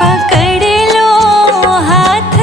पकड़ लो हाथ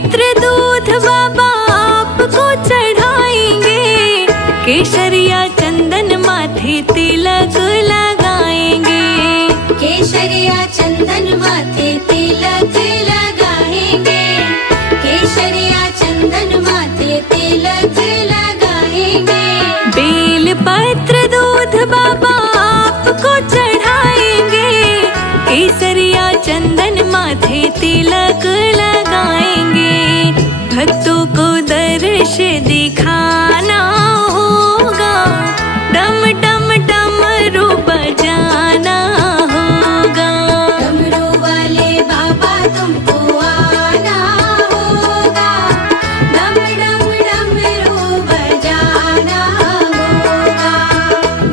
पत्र दूध बाबा आपको चढ़ाएंगे, केसरिया चंदन माथे तिलक लगाएंगे। केसरिया चंदन माथे तिलक लगाएंगे, केसरिया चंदन माथे तिलक लगाएंगे। बेल पत्र दूध बाबा आपको चढ़ाएंगे, केसरिया चंदन माथे तिलक लगाएंगे। भक्तों को दर्श दिखाना होगा, डम डम डमरू बजाना होगा। डमरू वाले बाबा तुमको आना होगा, डम डम डमरू बजाना होगा।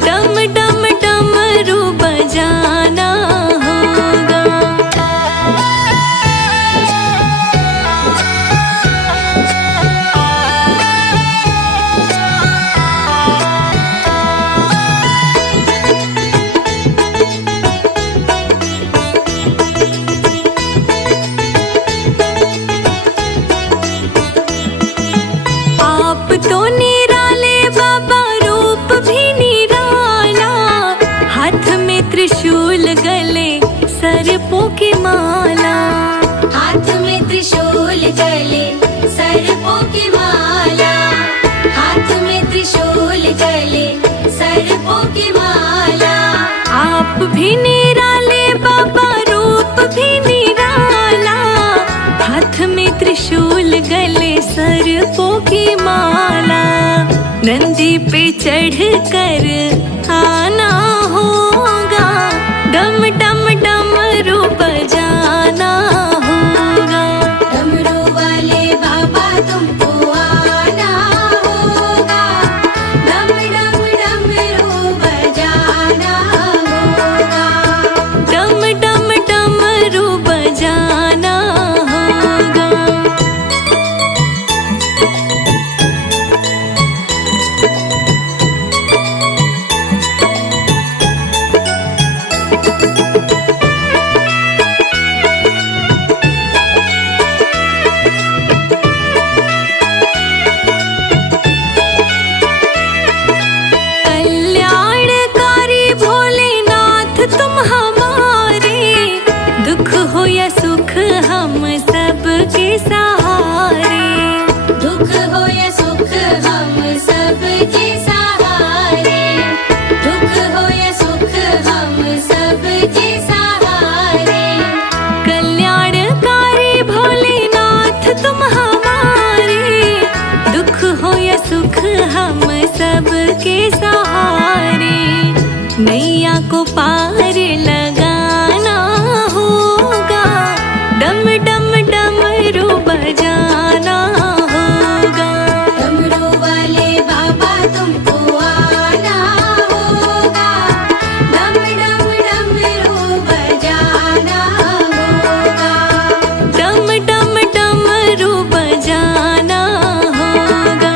डम डम डमरू बजाना होगा। आप तो निराले बाबा, रूप भी निराला, हाथ में त्रिशूल गले सर्पों की माला। हाथ में त्रिशूल गले सर्पों की माला, हाथ में त्रिशूल गले सर्पों की माला। आप भी निराले बाबा, रूप भी निराला, हाथ में त्रिशूल गले सर्पों की माला। नंदी पे चढ़ कर आना होगा, डम डम डमरू बजाना होगा। डमरू वाले बाबा तुमको आना होगा, डम डम डमरू बजाना होगा। डम डम डमरू बजाना होगा। कल्याणकारी भोलेनाथ तुम हमारे, दुख हो या सुख हम सबके सहारे। दुख हो या सुख हम सबके सहारे, दुख हो या सुख हम सबके सहारे। कल्याणकारी भोलेनाथ तुम हमारे, दुख हो या सुख हम सबके सहारे। नैया को पार लगाना होगा, डम डम डमरू बजाना होगा। डमरू वाले बाबा तुमको आना होगा, डम डम डमरू बजाना होगा। डम डम डमरू बजाना होगा।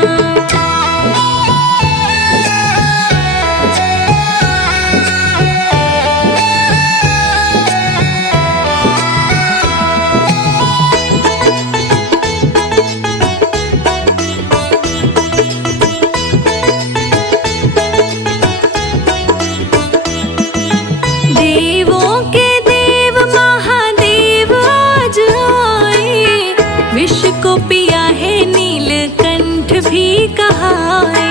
देवों के देव महादेव आज आए, विष को पिया है नीलकंठ भी कहाए।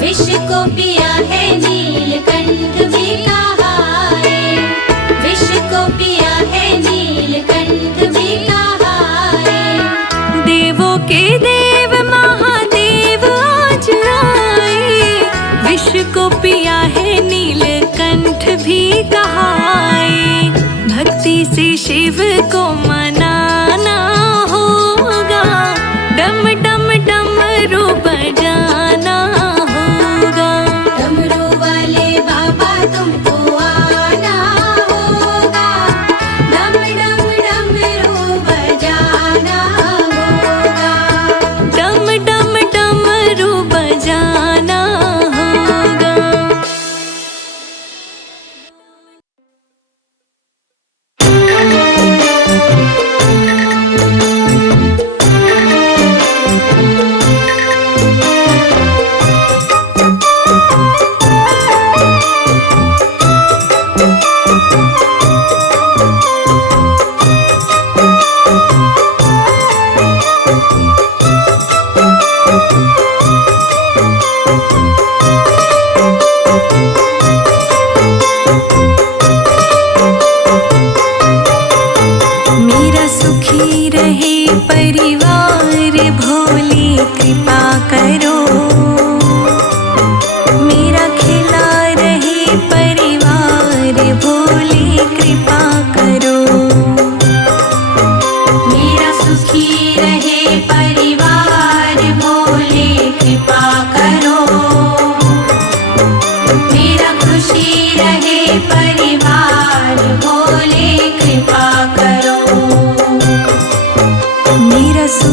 विष को पिया है नीलकंठ भी कहाए, विष को पिया है नीलकंठ भी कहाए। देवों के देव महादेव आज आए, विष को पिया है नीलकंठ भी कहाए। भक्ति से शिव को मनाना होगा, डम डम डमरू बजाना होगा। डमरू वाले बाबा तुमको आना होगा, डम डम डमरू बजाना होगा। डम डम डमरू बजाना होगा।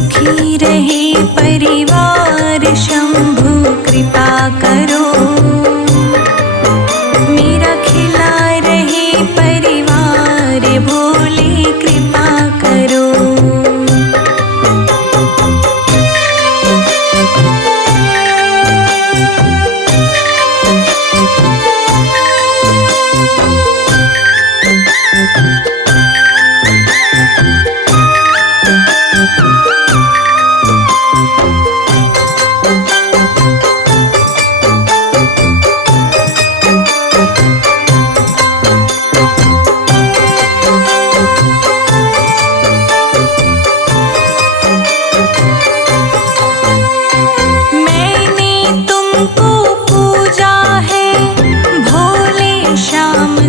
सुखी रहे परिवार शंभु कृपा करो। मेरा खिला रहे परिवार भोले कृपा करो।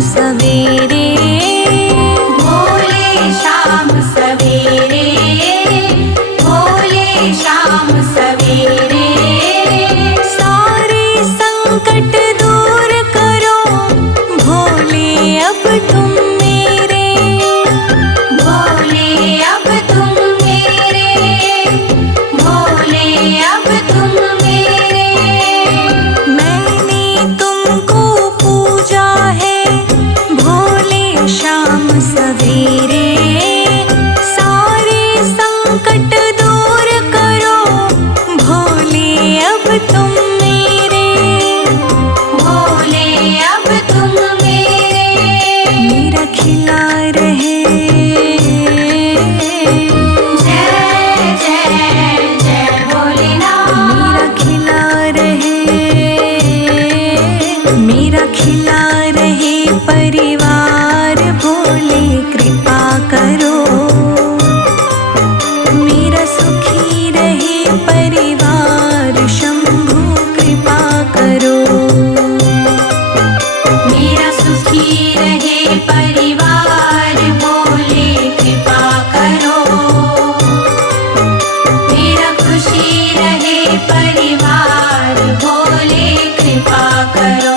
सवेरे भोले शाम सवेरे, भोले शाम सवेरे। सारे संकट दूर करो भोले अब तुम मेरे। भोले अब तुम मेरे, भोले अब तुम मेरे। मैंने तुमको पूजा है शाम सवेरे। सारे संकट दूर करो भोले अब तुम मेरे। भोले अब तुम मेरे। मेरा खिला रहे जय जय जय भोलेनाथ। मेरा खिला रहे, मेरा खिला रहे परिवार भोले कृपा करो। मेरा सुखी रहे परिवार शंभु कृपा करो। मेरा सुखी रहे परिवार भोले कृपा करो। मेरा खुशी रहे परिवार भोले कृपा करो।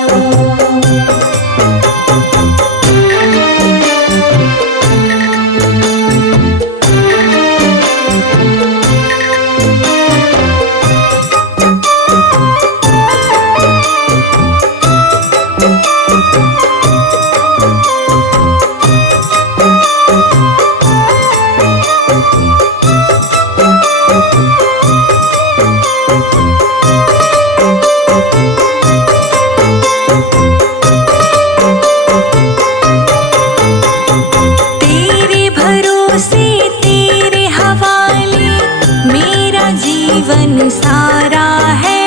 जीवन सारा है,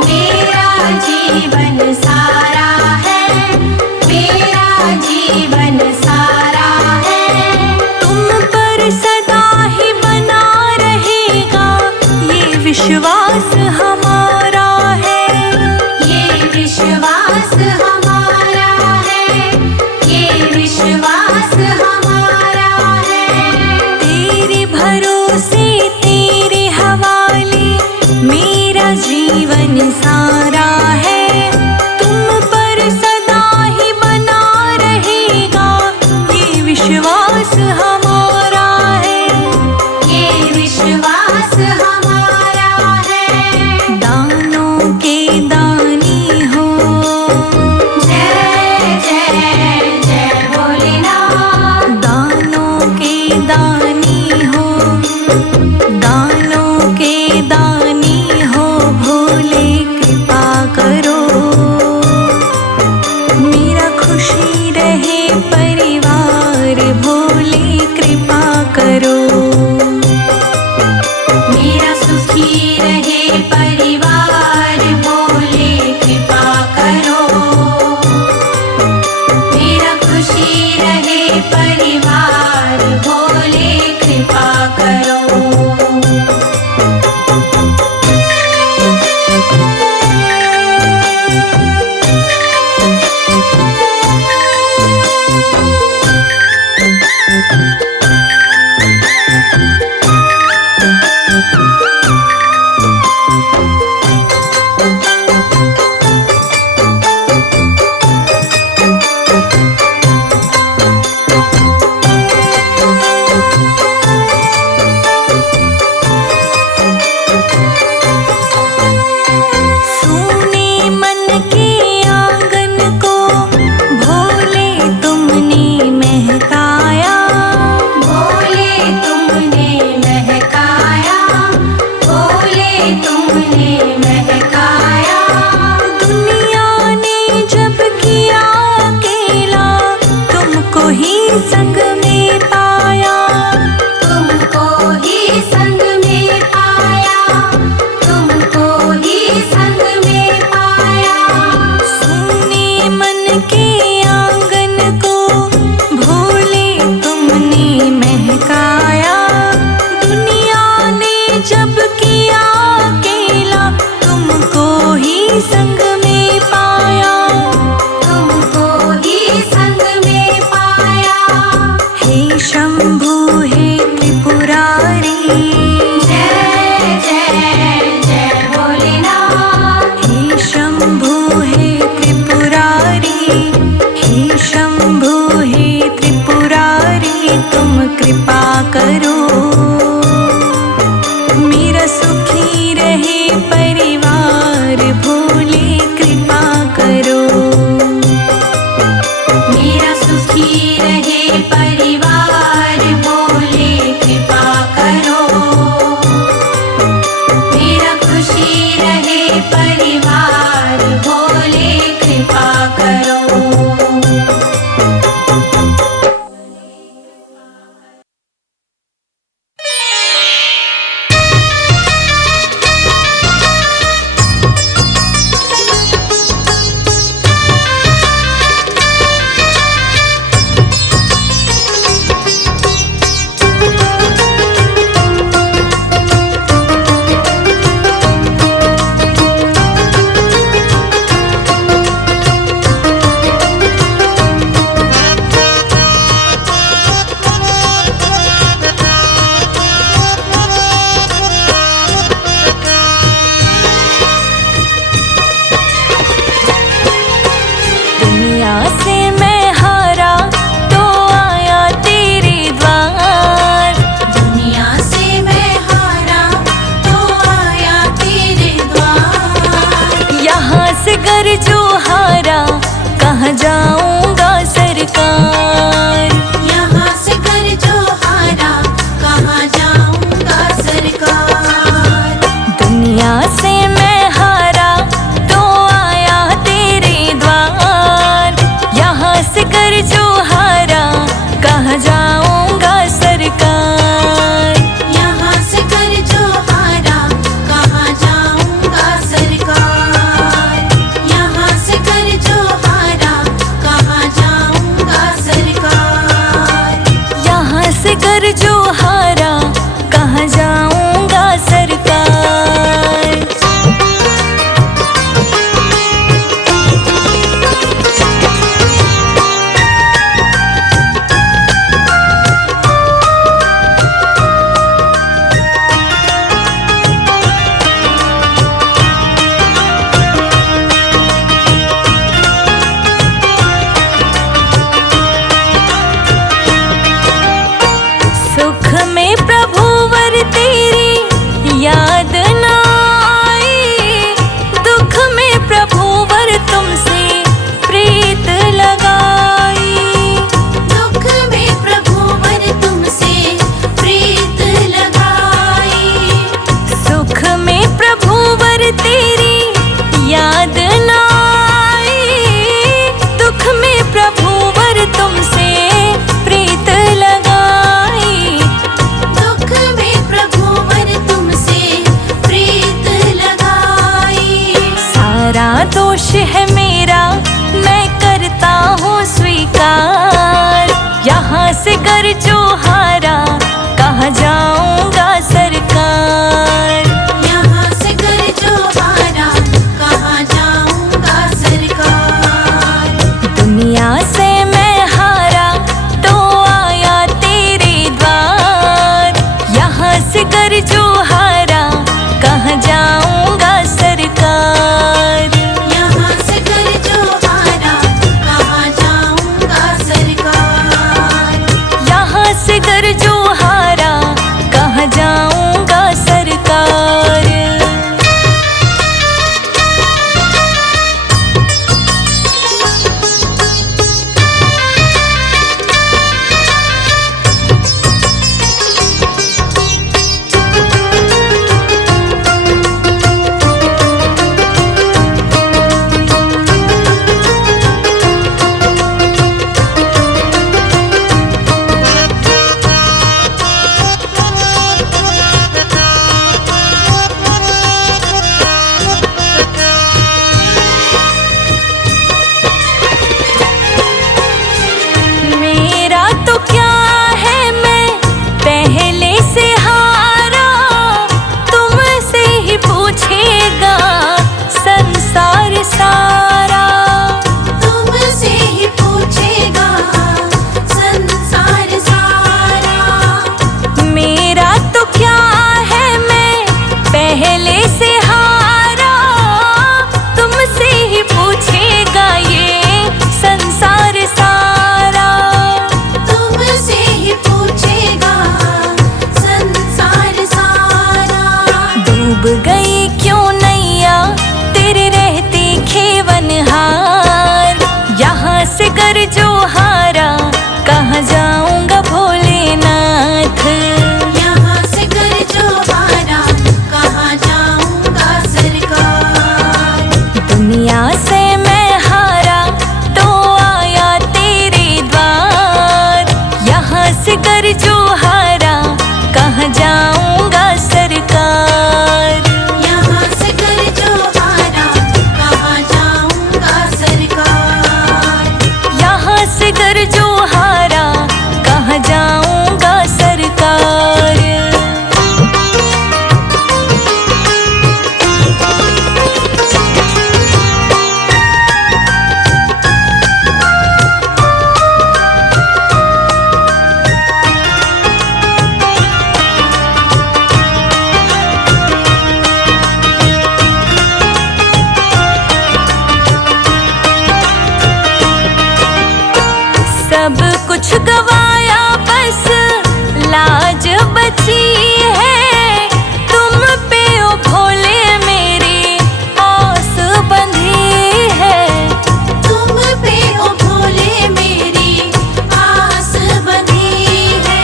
मेरा जीवन सारा है, मेरा जीवन सारा है। तुम पर सदा ही बना रहेगा ये विश्वास हमारा है। ये विश्वास हमारा है, ये विश्वास हमारा है। तेरे भरोसे तेरे हवाले मेरा जीवन सारा है। तुम पर सदा ही बना रहेगा ये विश्वास हमारा है। ये विश्वास हमारा है। दानों के दानी हो, जय जय जय भोलेनाथ। दानों के दानी हो, दानों के दानी हो भोले कृपा करो। मेरा खुशी रहे परिवार भोले कृपा करो। मेरा सुखी रहे परिवार भोले कृपा करो। मेरा खुशी रहे परिवार भोले कृपा करो। किया अकेला, तुमको ही संग में पाया, तुमको ही संग में पाया। हे शंभु हे त्रिपुरारी, जय जय जय भोलेनाथ। हे शंभु हे त्रिपुरारी, हे शंभु हे त्रिपुरारी, तुम कृपा करो मेरा सुखी रहे परिवार, भोले कृपा करो। मेरा सुखी रहे परिवार, भोले कृपा करो। मेरा खुशी रहे परिवार, भोले कृपा करो। दुनिया से मैं हारा तो आया तेरे द्वार, दुनिया से मैं हारा तो आया तेरे द्वार। यहाँ से घर जो हारा कहाँ जाऊंगा सरकार, यहाँ से कर जो हारा कहाँ जाऊंगा सरकार। दुनिया से मैं हारा तो आया तेरे द्वार, यहाँ से घर जो हारा कहाँ जाऊंगा सरकार, यहाँ से कर जो हारा कहाँ जाऊंगा सरकार। यहाँ से कर जो हारा कहाँ जाऊंगा सरकार। यहाँ से घर जो हारा कहाँ जाऊंगा सरकार। सुख में प्रभु वर तेरी याद न आई, दुख में प्रभु वर तुमसे प्रीत लगाई, दुख में प्रभु वर तुमसे प्रीत लगाई। सुख में प्रभु वर तेरी याद न आई, दुख में प्रभु वर तुमसे प्रीत लगाई, दुख में प्रभु वर तुमसे प्रीत लगाई। सारा दोष है मेरा मैं करता हूँ स्वीकार, यहाँ से घर जो हारा कहाँ जाऊंगा सरकार, यहाँ से कर जो हारा कहाँ जाऊंगा सरकार। दुनिया से मैं हारा तो आया तेरे द्वार, यहाँ से घर जो हारा कहाँ जाऊंगा सरकार, यहाँ से कर जो हारा कहाँ जाऊंगा सरकार। यहाँ से घर जो हारा डूब गई क्यों नैया तेरे रहते खेवनहार। यहाँ से कर जो हारा कहाँ जाऊंगा भोलेनाथ। यहाँ से कर जो हारा कहाँ जाऊंगा सरकार। दुनिया से मैं हारा तो आया तेरे द्वार। यहाँ से कर जो हारा कहाँ जाऊंगा सरकार। यहाँ से कर जो हारा कहाँ जाऊंगा सरकार। यहाँ से कर जो हारा कहाँ जाऊंगा सरकार। सब कुछ गवाया बस लाज बची है। तुम पे ओ भोले मेरी आस बंधी है। तुम पे ओ भोले मेरी आस बंधी है।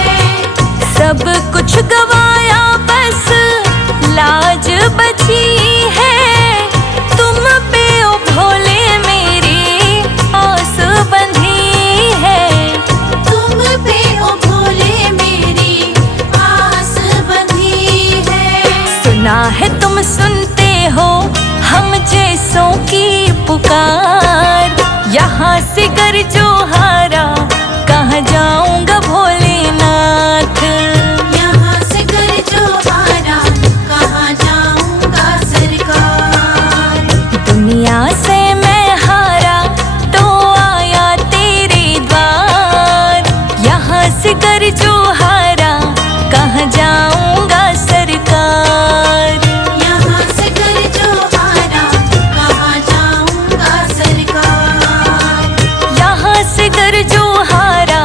सब कुछ गवाया बस लाज बची है। तुम पे ओ भोले मेरी आस बंधी है। तुम पे ओ भोले मेरी आस बंधी है। सुना है तुम सुनते हो हम जैसों की पुकार। यहाँ से कर जो हारा कहाँ जाऊंगा भोलेनाथ। यहाँ से कर जो हारा कहाँ जाऊंगा सरकार। दुनिया से मैं हारा तो आया तेरे द्वार। यहाँ से कर जो हारा कहाँ जाऊंगा सरकार। यहाँ से कर जो हारा कहाँ जाऊंगा सरकार। यहाँ से कर जो हारा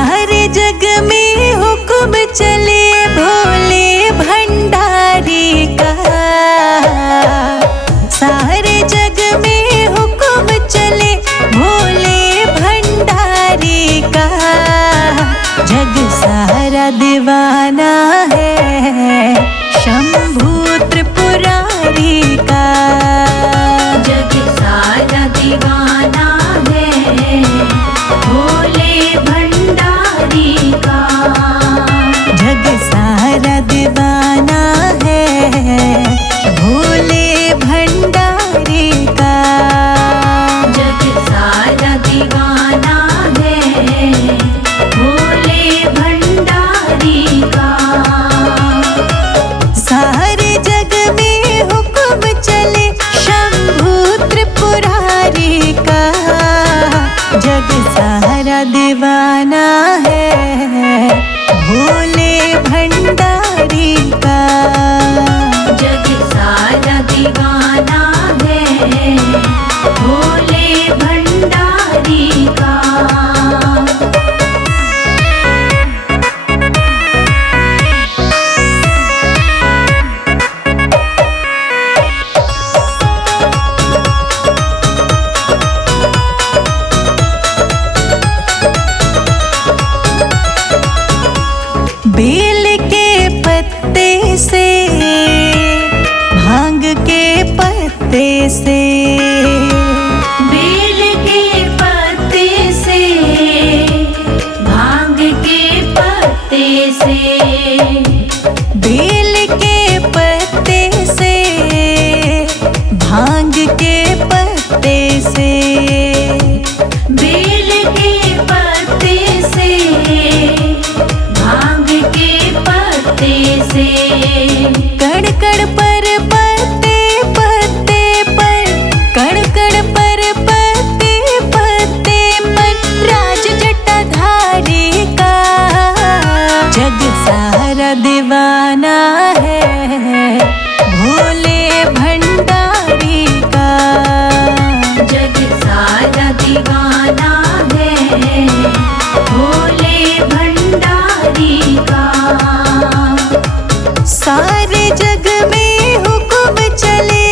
सारे जग में हुक्म चले भोले भंडारी का। सारे जग में हुक्म चले भोले भंडारी का। जग सारा दीवाना है शंभू त्रिपुरारी का। जग सारा दीवाना है भोले भंडारी का। जग सारा दीवाना है भोले भंडारी का। जग सारा दीवाना है भोले भंडारी का। सारे जग में हुक्म चले शंभू त्रिपुरारी का। जग सारा दीवाना है भोले भंडारी का। जग सारा दीवाना है भोले भंडारी का। बेल के पत्ते से भांग के पत्ते से। बेल के पत्ते से भांग के पत्ते से। बेल के पत्ते से भांग के पत्ते से। बेल के पत्ते से भांग के पत्ते से। कण कण पर पत्ते पत्ते पर कण कण पर पत्ते पत्ते पर राज जटाधारी का। जग सारा दीवाना है भोले भंडारी का। जग सारा दीवाना है भोले भंडारी का। सारे जग में हुक्म चले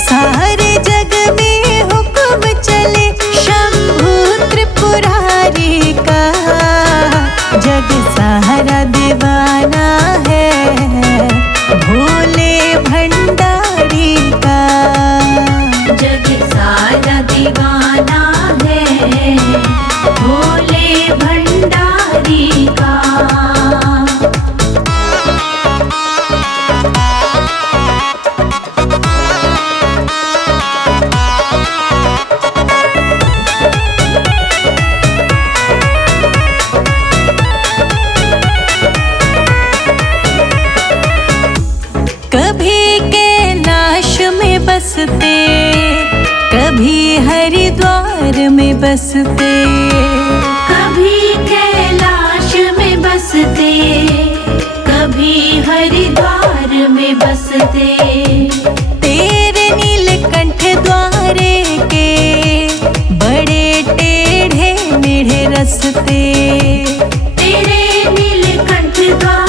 सारे जग में हुक्म चले शंभू त्रिपुरारी का। जग सारा दीवाना है भोले भंडारी का। जग सारा दीवाना है भोले भंडारी का। कभी कैलाश में बसते कभी हरिद्वार में बसते। कभी कैलाश में बसते कभी हरिद्वार में बसते। तेरे नीलकंठ द्वारे के बड़े टेढ़े मेढ़े रस्ते। तेरे नीलकंठ द्वार